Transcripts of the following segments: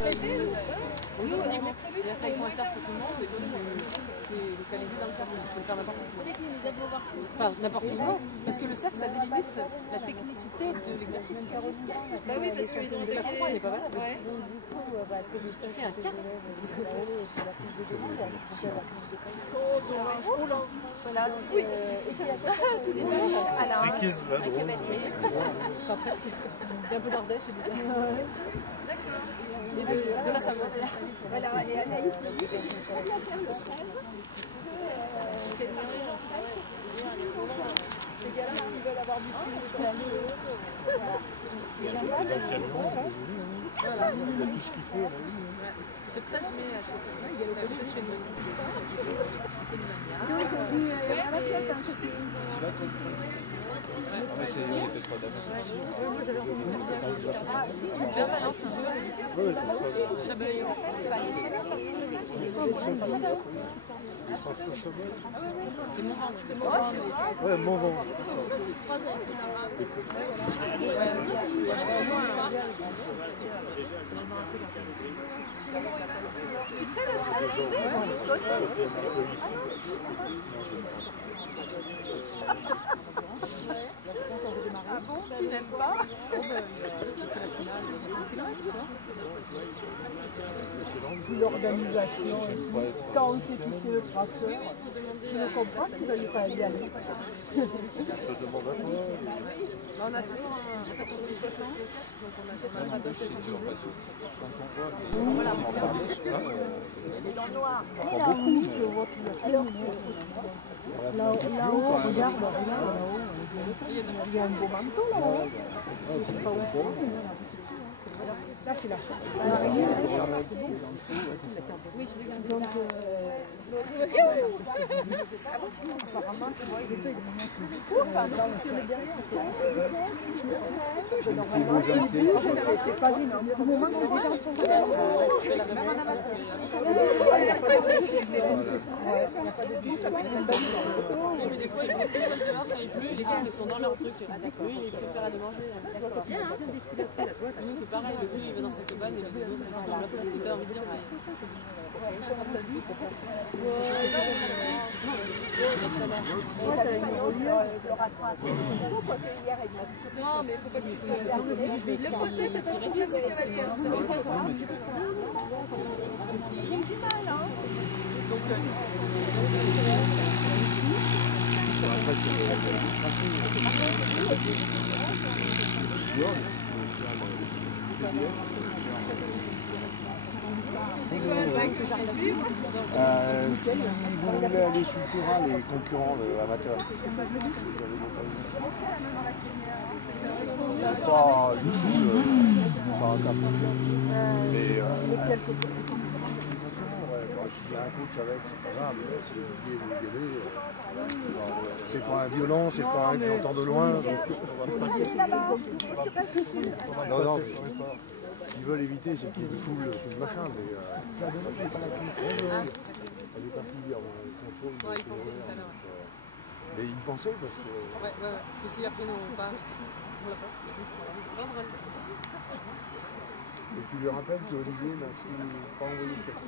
Oui, au niveau. C'est-à-dire qu'ils font un cercle pour tout le monde et donc ça les aide dans le cercle. Il faut le faire n'importe où. Enfin, n'importe où, non. Parce que le cercle, ça délimite la technicité de l'exercice. Bah oui, parce qu'ils ont la croix n'est pas valable. Ouais. Tu fais un carré. Oh là. Voilà. Oui. Tous les deux. Alors. Enfin, presque. Il y a un peu d'Ardèche et des D'accord. De la Savoie. Voilà, et Anaïs me dit que tu peux très bien faire le 13. Ces gars-là, s'ils veulent avoir du suivi sur leur jeu. Il y a tout ce qu'il faut. C'est très mais il y a le côté de chez nous. Mais c'est peut-être pas ouais, mon vent. Ah bon, tu n'aimes pas? L'organisation, quand on sait qui c'est le traceur, je le comprends qu'il ne va pas y aller. Je te demande à toi. On a toujours un 14,60, donc on a pas de quand on voit Elle est dans le noir. Là, oui, je vois qu'il y a alors, là-haut, regarde là-haut. Il y a un beau manteau là-haut. Je ne sais pas où c'est. Là, c'est la chambre. Oui, je regarde. Donc, apparemment, tu vois, il est normalement, c'est pas gênant. Au moment où il est dans son il n'y a pas de bus, ça va être une bonne oui, mais des fois, ils vont tout seuls dehors quand il pleut, les gars, ils sont dans leur truc. Oui, il faut se faire à manger. C'est bien, hein? Nous, c'est pareil, le vieux, il va dans sa cabane et les deux autres, ils sont là. T'as envie de dire, non, mais il faut pas qu'il faut. Le fossé, c'est un peu j'ai du mal, hein. Donc, si vous voulez aller sur le terrain, les concurrents amateurs, pas du tout, pas un cap. Mais s'il y a un coach avec, c'est pas grave, si Olivier veut y aller, c'est pas un violon, c'est pas un qui entend de loin, donc on va le passer. Non, ce qu'ils veulent éviter, c'est qu'il y ait une foule sur le machin, mais elle est partie hier au contrôle. Ouais, il pensait tout à l'heure. Mais il pensait parce que... Ouais, parce que si après nous on part, on l'a pas. Et tu lui rappelles qu'Olivier n'a pas envoyé le café.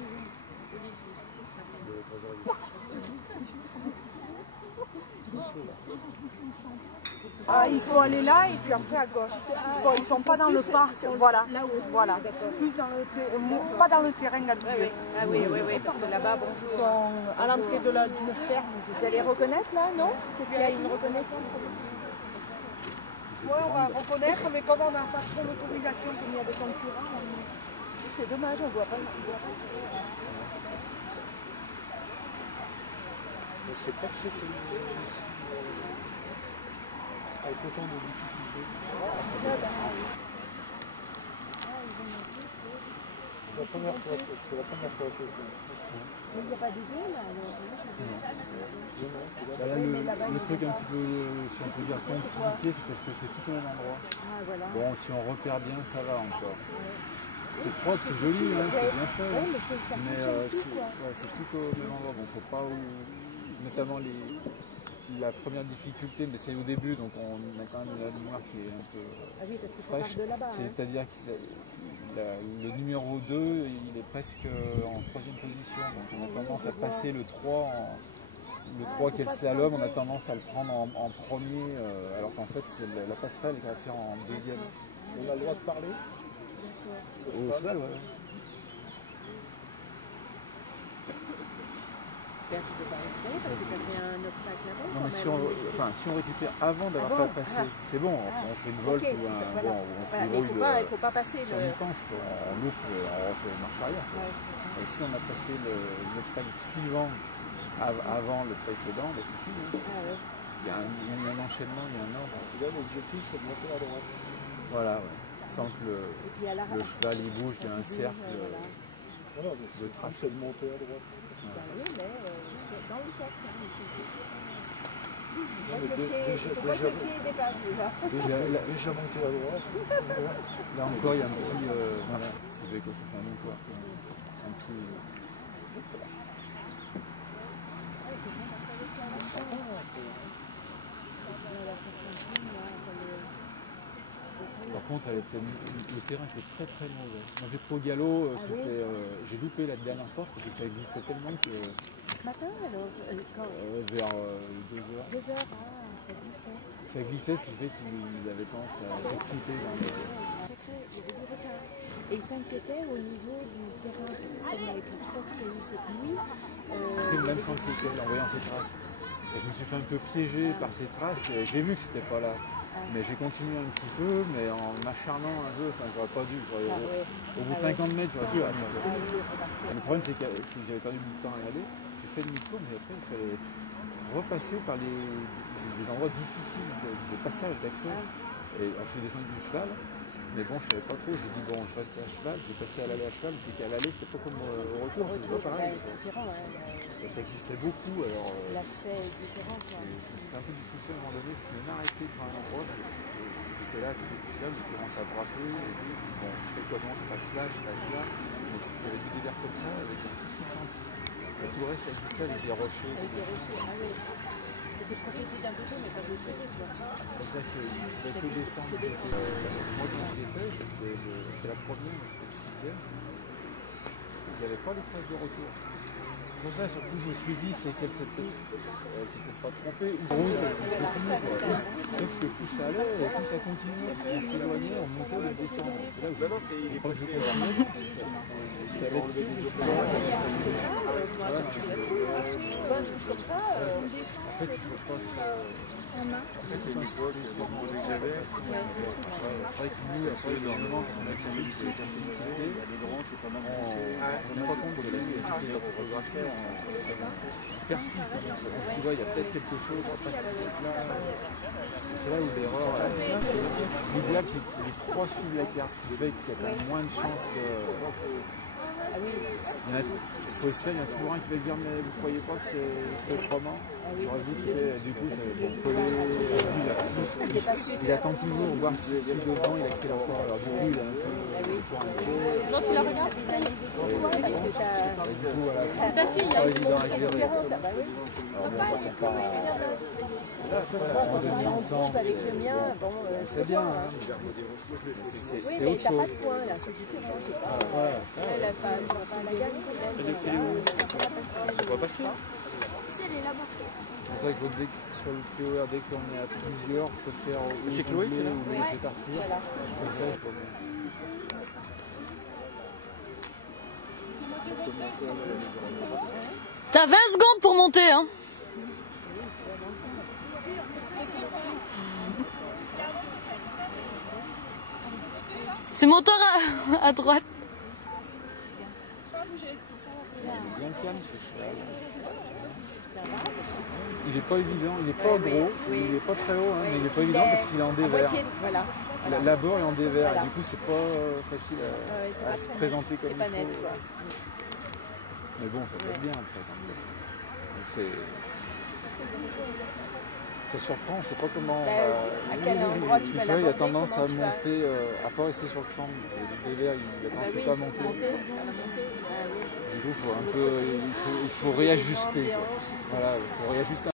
Ah, il faut aller là et puis après à gauche. Ils ne sont pas dans le parc, voilà. Voilà. Plus dans le pas dans le terrain à Douai. Ah oui, parce que là-bas, bon, ils sont à l'entrée d'une ferme. Vous allez reconnaître là, non? Qu'est-ce qu'il y a une reconnaissance? Oui, on va reconnaître, mais comme on n'a pas trop l'autorisation, comme il y a des concurrents, c'est dommage, on ne doit pas. Mais c'est pas que c'est avec autant de difficultés. C'est la première fois que je fais. Mais il n'y a pas d'idée là alors. Le truc un petit peu, si on peut dire compliqué, c'est parce que c'est tout au même endroit. Ah, voilà. Bon, si on repère bien, ça va encore. C'est propre, c'est joli, hein, c'est bien fait. Mais c'est tout au même endroit. Bon, faut pas notamment la première difficulté, mais c'est au début, donc on a quand même la mémoire qui est un peu fraîche. C'est-à-dire qu'il le numéro 2, il est presque en 3e position. Donc on a tendance à passer le 3 le 3 qui est le slalom, on a tendance à le prendre en premier, alors qu'en fait c'est la passerelle qui va faire en 2e. On a le droit de parler Au cheval, ouais. Tu peux pas récupérer parce que tu as fait un obstacle là-bas. Non, mais si on récupère avant d'avoir pas passé, c'est bon, on fait une volte ou un. Voilà. Bon, on se Voilà, débrouille. il ne faut pas passer si on y pense, quoi. On loupe, on refait marche arrière. Et si on a passé l'obstacle suivant avant le précédent, ben c'est fini. Ah, ouais. Il y a un enchaînement, il y a un ordre. Là, l'objectif, c'est de monter à droite. Voilà, ouais. Sans que le cheval il bouge, qu'il y a un cercle Voilà, de trace. c'est de monter à droite. Oui, mais dans le cercle. Non, mais Déjà monté à droite. Là encore, il y a un petit. Voilà, ce qui fait que ça fait un encore. Un petit. Par contre, le terrain était très très mauvais. Moi j'ai pris au galop, j'ai loupé la dernière porte parce que ça glissait tellement que. Ce matin alors vers 2h. 2h, ça glissait. Ça glissait, ce qui fait qu'il avait tendance à s'exciter. Il y avait du retard. Et il s'inquiétait au niveau du terrain, parce que comme avec le froid qu'il y a eu cette nuit. C'était le même sens en voyant ses traces. Et je me suis fait un peu piéger par ces traces et j'ai vu que c'était pas là. Mais j'ai continué un petit peu, mais en m'acharnant un peu, enfin j'aurais pas dû. Au bout de 50 mètres, j'aurais pu. Le problème c'est que j'avais perdu du temps à y aller, j'ai fait demi-tour, mais après il fallait repasser par les endroits difficiles de passage, d'accès. Et alors, je suis descendu du cheval, mais bon je savais pas trop, j'ai dit bon je reste à cheval, je vais passer à l'aller à cheval, c'est qu'à l'aller c'était pas comme au retour, c'est pas pareil. Ça glissait beaucoup, alors l'aspect est différent. C'était un peu du souci à un moment donné, je vais m'arrêter devant un endroit, j'étais là, j'étais tout seul, je commence à brasser, et puis bon, je fais comment, je passe là, mais il y avait du délire comme ça, avec un tout petit sentier. Et tout le reste, ça glissait avec des rochers. Avec des rochers, ah oui. C'était protégé d'un côté, mais pas de l'autre côté, quoi. C'est ça qu'il fallait que descendre. Moi, quand je l'ai fait, c'était la première, c'était le 6e. Il n'y avait pas les traces de retour. C'est pour ça, surtout, je me suis dit, c'est qu'elle s'était pas trompée. C'est fini, quoi. Sauf que plus ça allait, et plus ça continuait. On s'éloignait, on montait, on descendait. C'est là où quand je continuais, ça allait enlever des objets. En fait, il faut pas se... C'est vrai que nous, après, normalement, quand on a changé du sécurité, on ne rend pas compte que la photographie persiste. Tu vois, il y a peut-être quelque chose qui passe là. C'est là où l'erreur. L'idéal, c'est que les trois suivent la carte, ce qui fait qu'il y a moins de chances de. Pour Estelle, il y a toujours un qui va dire mais vous ne croyez pas que c'est autrement. J'aurais vu qu'il est, du coup, ça va être collé. Il attend toujours voir si devant il accélère encore. Alors du coup, il a un peu toujours inquiet. Non, tu la regardes? Du coup, voilà, C'est ta fille, pas évident à gérer. Avec le mien, bon, c'est bien. Oui, mais t'as pas de points là, c'est différent, c'est pas. La femme, la gagne. Ça va passer. Si elle est là-bas. C'est pour ça que je disais que sur le POR, dès qu'on est à plusieurs, je peux faire ou Chloé ou laisser partir. Comme ça, je peux... T'as 20 secondes pour monter, hein. C'est moteur à droite. Bien calme ce cheval. Il n'est pas évident, il n'est pas gros, il n'est pas très haut, hein, mais il n'est pas évident parce qu'il est en dévers. Voilà. L'abord est en dévers, du coup c'est pas facile à se présenter comme il faut. Mais bon, ça peut être bien après. Ça surprend, on ne sait pas comment. À quel endroit tu vas il a tendance à monter, à pas rester sur le flanc. Le dévers, il a tendance plutôt à monter. Du coup, il faut réajuster. Voilà, il faut réajuster